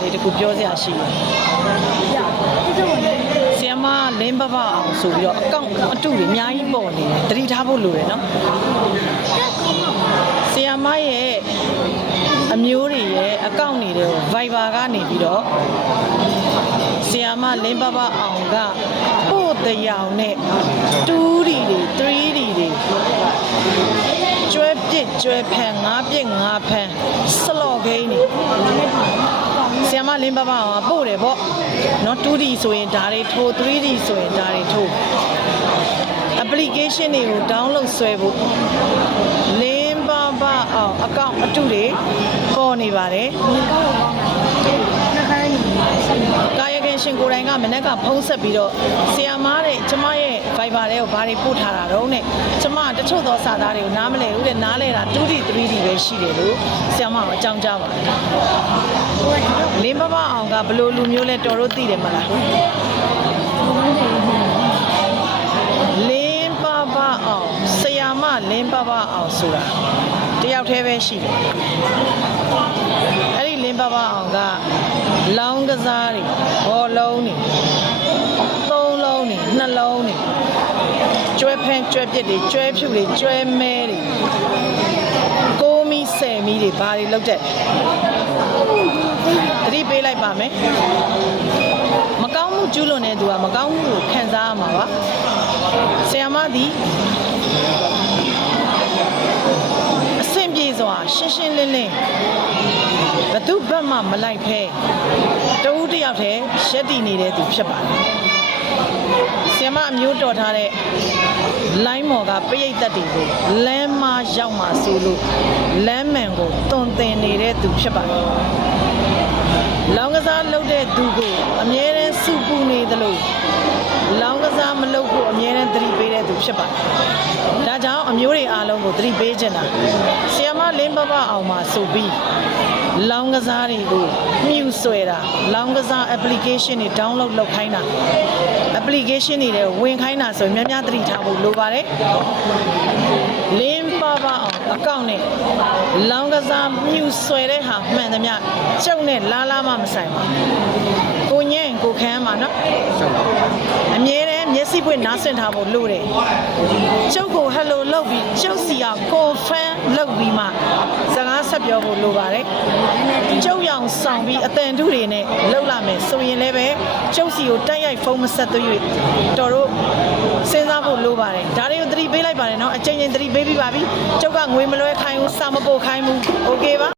လေးတခုပြောစရာရှိတယ်ဆီယမလင်းပပအောင်ဆိုပြီးတော့အကောင့်အတုတွေအများကြီးပေါ်နေတယ်တတိထားဖို့လိုတယ်နော်ဆီယမရဲ့အမျိုးတွေရဲ့အကောင့်တွေကို Viber ကနေပြီးတော့ဆီယမလင်းပပအောင်ကပို့တရားနဲ့ 2D တွေ 3D တွေကျွဲပြစ်ကျွဲဖန်ငါးပြစ်ငါးဖန်စလော့ဂိမ်းနေဆီယမလင်းပပအောင်ကပို့တယ်ပေါ့နော် 2D ဆိုရင်ဒါတွေထိုး 3D ဆိုရင်ဒါတွေထိုး application တွေကို download ဆွဲဖို့လင်းပပအောင်အကောင့်အတုတွေပေါ်နေပါတယ်ကာယကင်ရှင်ကိုယ်တိုင်ကမနေ့ကဖုံးဆက်ပြီးတော့ဆီယမတဲ့ကျမရဲ့ Viber တွေကိုဘာတွေပို့ထားတာတော့နဲ့ကျမတချို့သောစာသားတွေကိုနားမလည်ဘူးတဲ့နားလဲတာ 2D 3D ပဲရှိတယ်လို့ဆီယမကအကြောင်းကြားပါတယ်လင်းပပအောင်ကဘလို့လူမျိုးလဲတော်တို့သိတယ်မလားလင်းပပအောင်ဆီယမလင်းပပအောင်ဆိုတာတယောက်တည်းပဲရှိတယ်အဲ့ဒီလင်းပပအောင်ကလောင်းကစားတွေဘောလုံးတွေ3လုံးတွေ2လုံးတွေကျွဲဖန်းကျွဲပြစ်တွေကျွဲဖြူတွေကျွဲမဲတွေကိုမီ10မီတွေဘာတွေလောက်တဲ့သတိပေးလိုက်ပါမယ်မကောင်းမှုကျူးလွန်တဲ့သူကမကောင်းမှုကိုခံစားရမှာပါဆီယမသည်အဆင်ပြေစွာရှင်းရှင်းလင်းလင်းဘသူဘက်မှမလိုက်ဖဲတဦးတယောက်တည်းရက်တည်နေတဲ့သူဖြစ်ပါတယ်ဆီယမအမျိုးတော်ထားတဲ့လိုင်းမော်ကပရိတ်သက်တွေကိုလမ်းမရောက်မှဆိုလို့လမ်းမှန်ကိုတွန်တင်နေတဲ့သူဖြစ်ပါတယ်လောင်းကစားလုပ်တဲ့သူကိုအမြဲတမ်းစုပူနေသလိုလောင်းကစားမလုပ်ဖို့အမြဲတမ်းသတိပေးတဲ့သူဖြစ်ပါတယ်ဒါကြောင့်အမျိုးတွေအားလုံးကိုသတိပေးချင်တာဆီယမလင်းပပအောင်မှာဆိုပြီးလောင်းကစားတွေကိုမြူဆွဲတာလောင်းကစား application တွေ download လုပ်ခိုင်းတာ application တွေဝင်ခိုင်းတာဆိုရင်များများသတိထားဖို့လိုပါတယ်လင်းပပအောင်အကောင့်နဲ့လောင်းကစားမြူဆွဲတဲ့ဟာမှန်သမျှကျုပ်နဲ့လားလားမှမဆိုင်ပါကိုညံ့ကိုခမ်းမှာနော်အမြဲတမ်းမျက်စိပွင့်နားဆင်ထားဖို့လိုတယ်ကျုပ်ကိုဟယ်လိုလုပ်ပြီးကျုပ်စီက confirm လုပ်ပြီးမှစကားဆက်ပြောဖို့လိုပါတယ်ကျုပ်ရောင်ဆောင်ပြီးအတန်ထုတွေနဲ့လှုပ်လာမယ်ဆိုရင်လည်းပဲကျုပ်စီကိုတိုက်ရိုက်ဖုန်းမဆက်သွေးတော်တို့စဉ်းစားဖို့လိုပါတယ်ဒါတွေကိုသတိပေးလိုက်ပါတယ်နော်အချိန်ချင်းသတိပေးပြီးပါပြီကျုပ်ကငွေမလွှဲခိုင်းဘူးစာမပို့ခိုင်းဘူးโอเคပါ